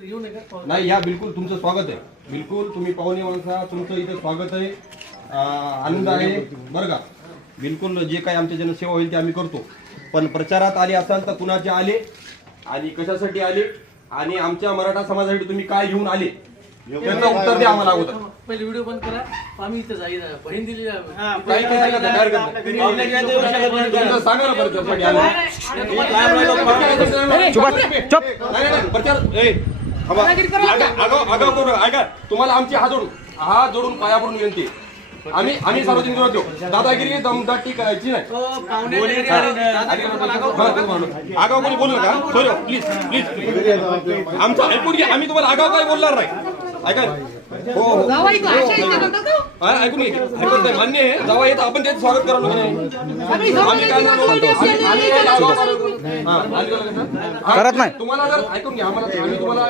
नाही या बिलकुल तुमचं स्वागत आहे, बिलकुल तुम्ही पाहुणे माणसा, तुमचं इथे स्वागत आहे, आनंद आहे बरं का. बिलकुल जे काही आमच्या जनसेवा होईल ते आम्ही करतो. पण प्रचारात आले असाल तर कुणाचे आले आणि कशासाठी आले आणि आमच्या मराठा समाजासाठी तुम्ही काय घेऊन आले त्याचं उत्तर द्या आम्हाला अगोदर. पहिले व्हिडिओ बंद करा. आम्ही इथे जाईल बहीण दिली काही सांगा ना, बाहेर करा. तुमचं सांगा ना प्रचारासाठी आले. नाही, प्रचार आगाव करू ऐका. तुम्हाला आमची हात जोडून पाया पडून विनंती. आम्ही सार्वजनिक होतो. दादागिरी दमदाटी करायची नाही. आगाव कोणी बोलू नका. सॉरी प्लीज प्लीज आमचं ऐकून घ्या. आम्ही तुम्हाला आगाव काय बोलणार नाही. ऐका हो हो ऐकून घे. ऐकून मान्य आहे. जेव्हा येत आपण त्याचं स्वागत करावं आम्ही काय करत नाही. तुम्हाला जर ऐकून घ्या आम्हाला आम्ही तुम्हाला